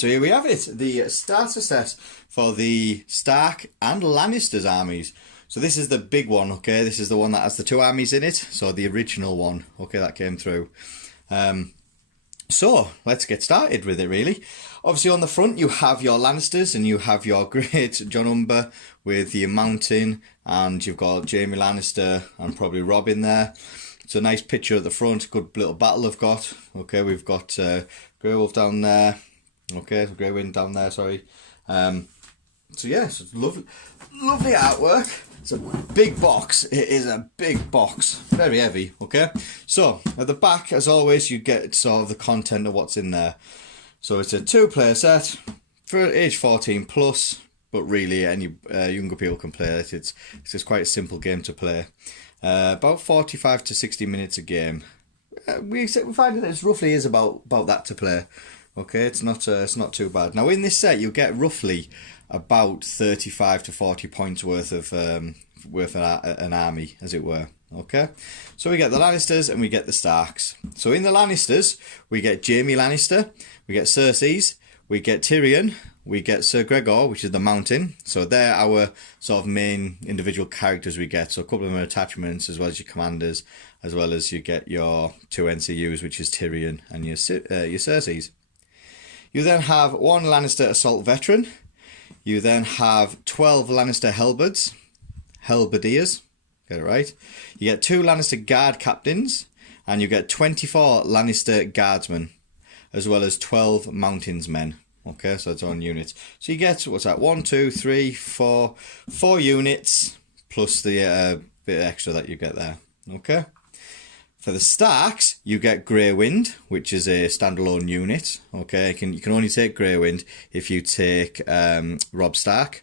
so here we have it, the starter set for the Stark and Lannisters armies. So this is the big one, okay? This is the one that has the 2 armies in it, so the original one, okay, that came through. So let's get started with it, really. Obviously on the front you have your Lannisters and you have your great John Umber with your mountain, and you've got Jaime Lannister and probably Robb in there. It's a nice picture at the front, good little battle I've got. Okay, we've got Grey Wolf down there. Okay, Grey Wind down there, sorry. So yeah, it's lovely artwork. It's a big box. It is a big box, very heavy. Okay, so at the back, as always, you get sort of the content of what's in there. So it's a 2-player set for age 14 plus, but really any younger people can play it. It's just quite a simple game to play. About 45 to 60 minutes a game. We find that it roughly is about that to play. Okay, it's not too bad. Now in this set you get roughly about 35 to 40 points worth of an army, as it were. Okay, so we get the Lannisters and we get the Starks. So in the Lannisters we get Jaime Lannister, we get Cersei's, we get Tyrion, we get Sir Gregor, which is the mountain. So they're our sort of main individual characters we get. So a couple of them are attachments, as well as your commanders, as well as you get your 2 NCUs, which is Tyrion and your Cersei's. You then have 1 Lannister assault veteran. You then have 12 Lannister halberdiers. Get it right. You get 2 Lannister guard captains, and you get 24 Lannister guardsmen, as well as 12 mountains men. Okay, so it's on units. So you get, what's that, 1, 2, 3, 4 units, plus the bit extra that you get there. Okay. For the Starks, you get Grey Wind, which is a standalone unit. Okay, you can only take Grey Wind if you take Robb Stark.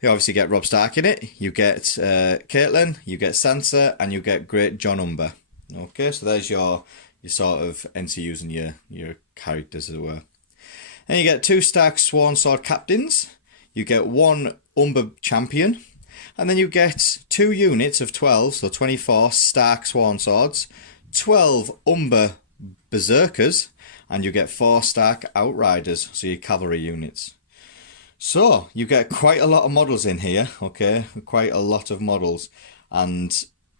You obviously get Robb Stark in it. You get Caitlyn, you get Sansa, and you get Great John Umber. Okay, so there's your sort of NCUs and your characters, as it were. And you get 2 Stark Sworn Sword captains. You get 1 Umber champion. And then you get 2 units of 12, so 24 Stark Sworn Swords, 12 Umber Berserkers, and you get 4 Stark Outriders, so your cavalry units. So you get quite a lot of models in here, okay, quite a lot of models, and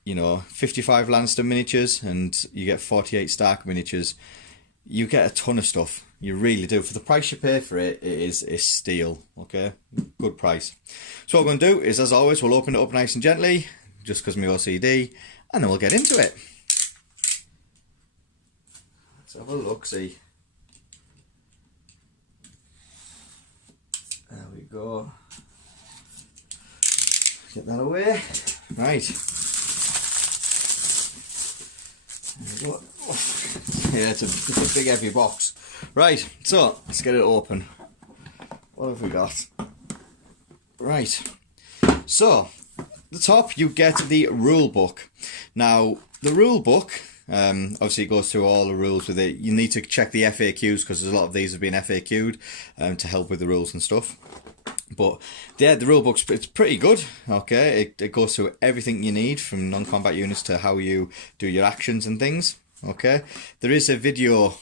55 Lannister miniatures, and you get 48 Stark miniatures. You get a ton of stuff, you really do. For the price you pay for it, it is a steal, okay, good price. So what we're going to do is, as always, we'll open it up nice and gently, just because my OCD, and then we'll get into it. Let's have a look, see. There we go. Get that away. Right. There we go. Yeah, it's a big heavy box. Right, so let's get it open. What have we got? Right. So, at the top you get the rule book. Now, the rule book, obviously it goes through all the rules with it. You need to check the FAQs, because there's a lot of these have been FAQ'd to help with the rules and stuff. But yeah, the rule book's it's pretty good. Okay, it goes through everything you need, from non-combat units to how you do your actions and things. Okay, there is a video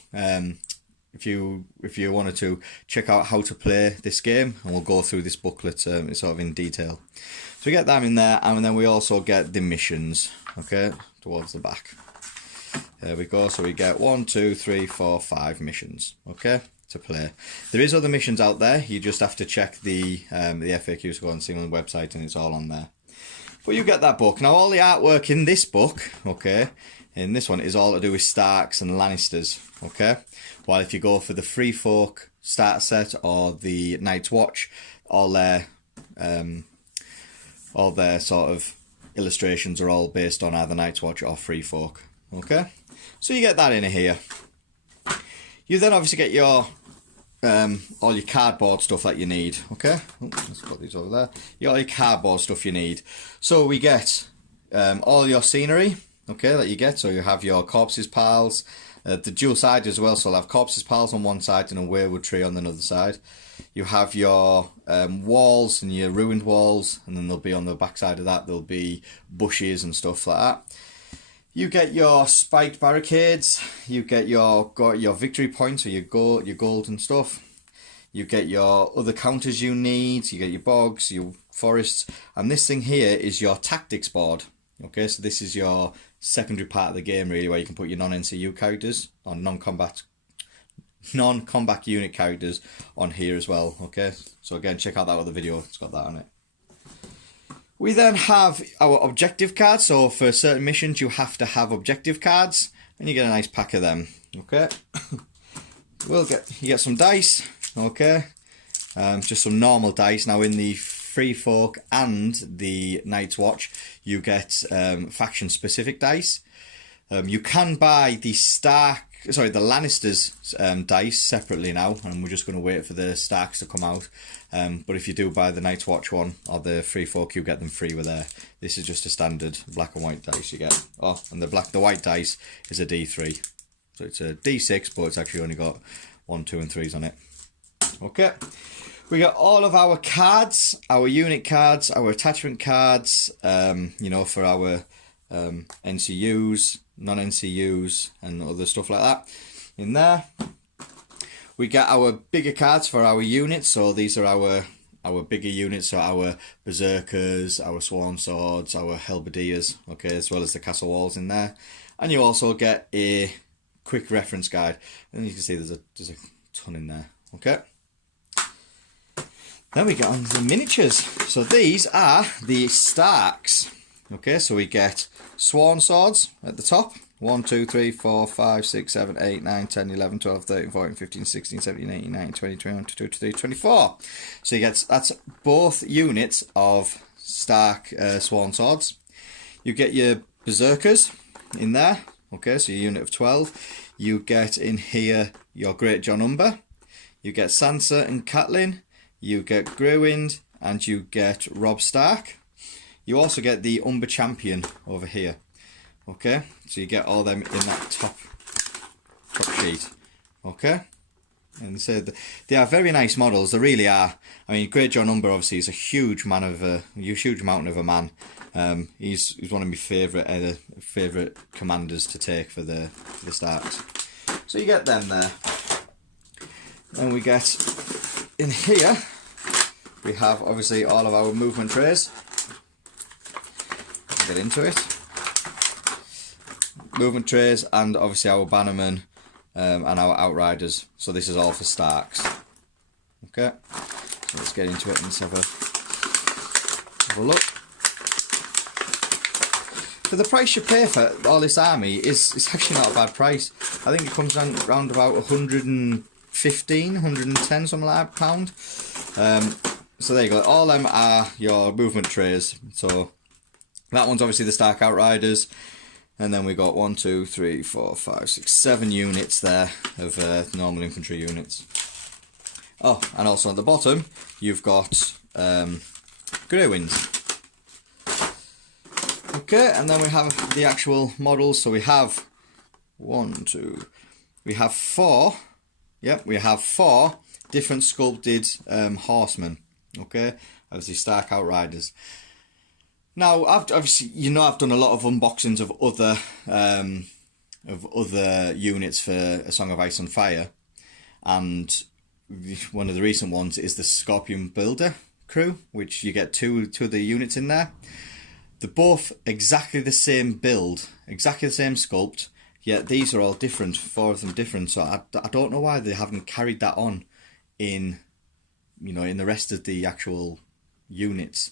if you wanted to check out how to play this game, and we'll go through this booklet sort of in detail. So we get that in there, and then we also get the missions, okay, towards the back. There we go. So we get 1, 2, 3, 4, 5 missions, okay, to play. There is other missions out there. You just have to check the FAQs, go and see on the website, and it's all on there. But you get that book. Now all the artwork in this book, okay, in this one is all to do with Starks and Lannisters, okay. While if you go for the Free Folk starter set or the Night's Watch, all their sort of illustrations are all based on either Night's Watch or Free Folk, okay. So you get that in here. You then obviously get your all your cardboard stuff that you need, okay. Let's put these over there. You got all your cardboard stuff you need. So we get all your scenery, okay, that you get. So you have your Corpses Pals, the dual side as well, so I'll have Corpses Pals on one side and a Weirwood Tree on the other side. You have your walls and your ruined walls, and then there'll be on the back side of that, there'll be bushes and stuff like that. You get your spiked barricades, you get your victory points, or your gold and stuff. You get your other counters you need, you get your bogs, your forests, and this thing here is your tactics board. Okay, so this is your secondary part of the game really, where you can put your non-NCU characters or non-combat unit characters on here as well. Okay, so again, check out that other video, it's got that on it. We then have our objective cards, so for certain missions you have to have objective cards, and you get a nice pack of them. Okay, you get some dice. Okay, just some normal dice. Now in the Free Folk and the Night's Watch, you get faction specific dice. You can buy the Lannisters dice separately now, and we're just going to wait for the Starks to come out. But if you do buy the Night's Watch one or the Free Folk, you get them free with there. This is just a standard black and white dice you get. Oh, and the white dice is a D3. So it's a D6, but it's actually only got 1, 2 and 3s on it. Okay. We got all of our cards, our unit cards, our attachment cards, you know, for our NCUs, non-NCUs and other stuff like that in there. We get our bigger cards for our units, so these are our bigger units, so our berserkers, our sworn swords, our halberdiers, okay, as well as the castle walls in there. And you also get a quick reference guide, and you can see there's a ton in there. Okay. Then we get on to the miniatures. So these are the Starks. Okay, so we get sworn swords at the top. 1, 2, 3, 4, 5, 6, 7, 8, 9, 10, 11, 12, 13, 14, 15, 16, 17, 18, 19, 20, 21, 22, 23, 24. So you get, that's both units of Stark sworn swords. You get your berserkers in there. Okay, so your unit of 12. You get in here your Great John Umber. You get Sansa and Catelyn. You get Greywind, and you get Robb Stark. You also get the Umber Champion over here. Okay, so you get all them in that top sheet. Okay, and so they are very nice models. They really are. I mean, Great John Umber obviously is a huge mountain of a man. He's one of my favourite commanders to take for the Starks. So you get them there. Then we get in here. We have obviously all of our movement trays. Get into it. Movement trays, and obviously our bannermen and our outriders. So this is all for Starks. Okay, so let's get into it and let's have a look. For the price you pay for all this army, it's actually not a bad price. I think it comes around about 115, 110, something like that, pound. So there you go. All them are your movement trays. So that one's obviously the Stark Outriders. And then we got 1, 2, 3, 4, 5, 6, 7 units there of normal infantry units. Oh, and also at the bottom, you've got Greywinds. Okay, and then we have the actual models. So we have 1, 2, we have 4. Yep, we have 4 different sculpted horsemen. Okay, obviously Stark Outriders. Now, I've done a lot of unboxings of other units for A Song of Ice and Fire, and one of the recent ones is the Scorpion Builder crew, which you get two of the units in there. They're both exactly the same build, exactly the same sculpt, yet these are all different, 4 of them different. So I don't know why they haven't carried that on in the rest of the actual units.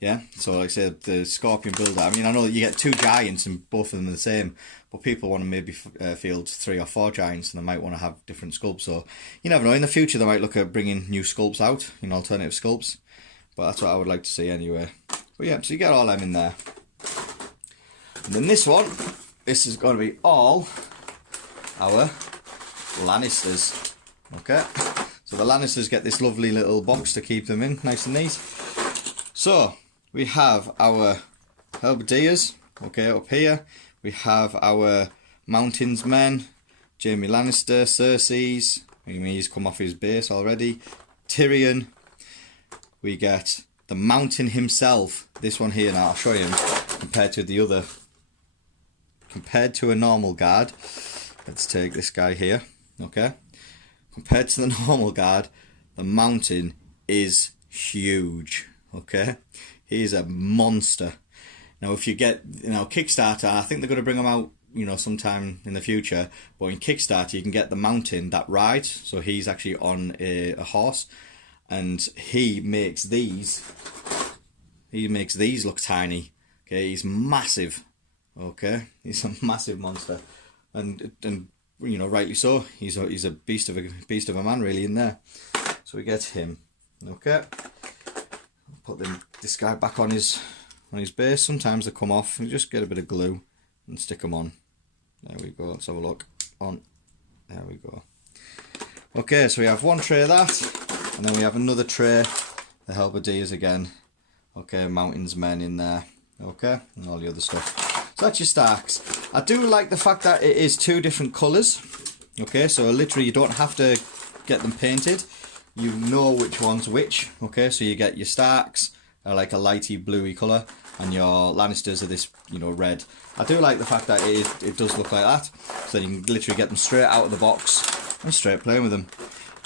Yeah, so like I said, the Scorpion Builder, I mean, I know that you get 2 giants and both of them are the same, but people want to maybe field 3 or 4 giants, and they might want to have different sculpts. So you never know, in the future they might look at bringing new sculpts out, alternative sculpts, but that's what I would like to see anyway. But yeah, so you get all them in there. And then this is going to be all our Lannisters. Okay, so the Lannisters get this lovely little box to keep them in, nice and neat. So we have our halberdiers, okay, up here. We have our Mountains men, Jaime Lannister, Cersei's, he's come off his base already, Tyrion. We get the Mountain himself, this one here. Now I'll show you him compared to a normal guard. Let's take this guy here, okay. Compared to the normal guard, the mountain is huge. Okay, he's a monster. Now, if you get, Kickstarter, I think they're going to bring them out, sometime in the future. But in Kickstarter, you can get the mountain that rides. So he's actually on a horse, and he makes these. He makes these look tiny. Okay, he's massive. Okay, he's a massive monster, and rightly so. He's a beast of a man, really, in there. So we get him. Okay, put this guy back on his base. Sometimes they come off. You just get a bit of glue and stick them on. There we go. Let's have a look. On. There we go. Okay, so we have one tray of that, and then we have another tray, the halberdiers again. Okay, mountains men in there. Okay, and all the other stuff. So that's your Starks. I do like the fact that it is 2 different colours. Okay, so literally you don't have to get them painted. You know which one's which. Okay, so you get your Starks are like a lighty bluey colour, and your Lannisters are this, red. I do like the fact that it does look like that. So you can literally get them straight out of the box and straight playing with them.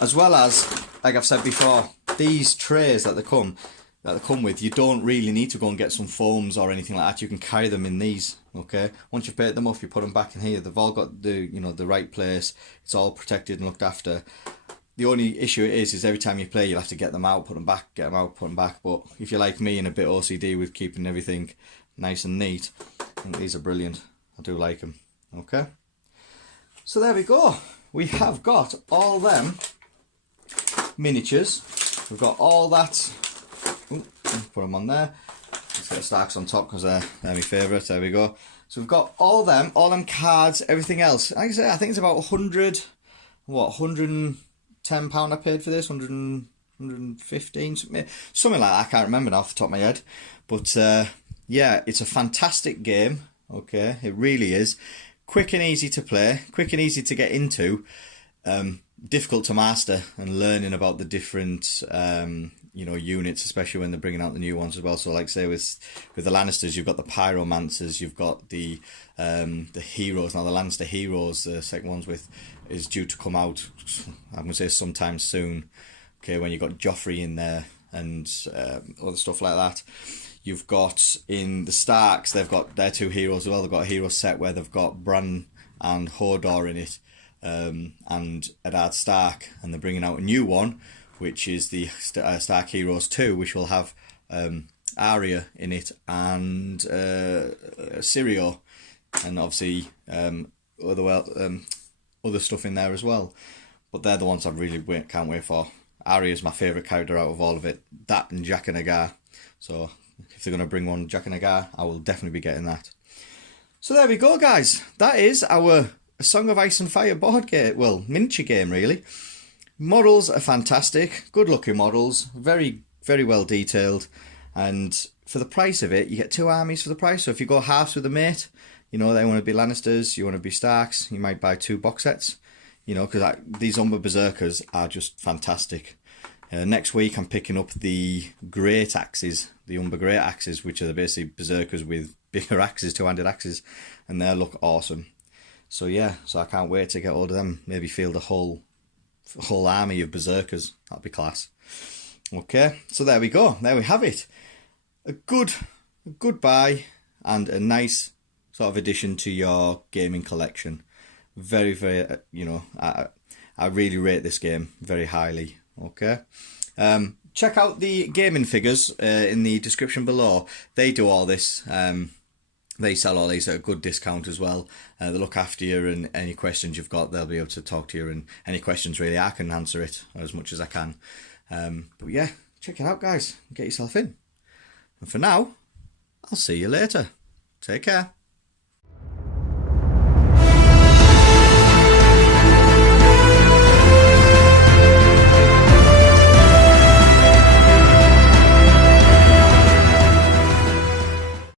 As well as, like I've said before, these trays that they come with, you don't really need to go and get some foams or anything like that. You can carry them in these. Okay, once you've painted them up, you put them back in here. They've all got the the right place. It's all protected and looked after. The only issue is every time you play, you'll have to get them out, put them back, get them out, put them back. But if you're like me and a bit OCD with keeping everything nice and neat, I think these are brilliant. I do like them. Okay, so there we go. We have got all them miniatures. We've got all that. Ooh, put them on there. Let's get the Starks on top because they're my favourite. There we go. So we've got all them cards, everything else. Like I say, I think it's about 100, £110 I paid for this, 115, something like that. I can't remember now off the top of my head. But yeah, it's a fantastic game. Okay, it really is. Quick and easy to play, quick and easy to get into. Difficult to master and learning about the different units, especially when they're bringing out the new ones as well. So like say with the Lannisters, you've got the Pyromancers, you've got the heroes. Now the Lannister heroes, the second ones is due to come out, I'm going to say sometime soon. Okay, when you've got Joffrey in there and other stuff like that. You've got in the Starks, they've got their 2 heroes as well. They've got a hero set where they've got Bran and Hodor in it, and Eddard Stark, and they're bringing out a new one, which is the Stark Heroes 2, which will have Arya in it and Syrio, and obviously other stuff in there as well. But they're the ones I really can't wait for. Arya is my favourite character out of all of it. That and Jack and Agar. So if they're going to bring one Jack and Agar, I will definitely be getting that. So there we go, guys. That is our Song of Ice and Fire board game. Well, miniature game, really. Models are fantastic. Good looking models. Very, very well detailed. And for the price of it, you get 2 armies for the price. So if you go halves with a mate, they want to be Lannisters, you want to be Starks, you might buy 2 box sets. Because these Umber Berserkers are just fantastic. Next week, I'm picking up the Great Axes, the Umber Great Axes, which are basically Berserkers with bigger axes, 2-handed axes, and they look awesome. So yeah, so I can't wait to get hold of them. Maybe field a whole army of Berserkers. That'd be class. Okay, so there we go. There we have it. A good buy and a nice sort of addition to your gaming collection. Very, very, I really rate this game very highly. Okay. Check out the gaming figures in the description below. They do all this. They sell all these at a good discount as well. They look after you, and any questions you've got, they'll be able to talk to you. And any questions, really, I can answer it as much as I can. But yeah, check it out, guys. Get yourself in. And for now, I'll see you later. Take care.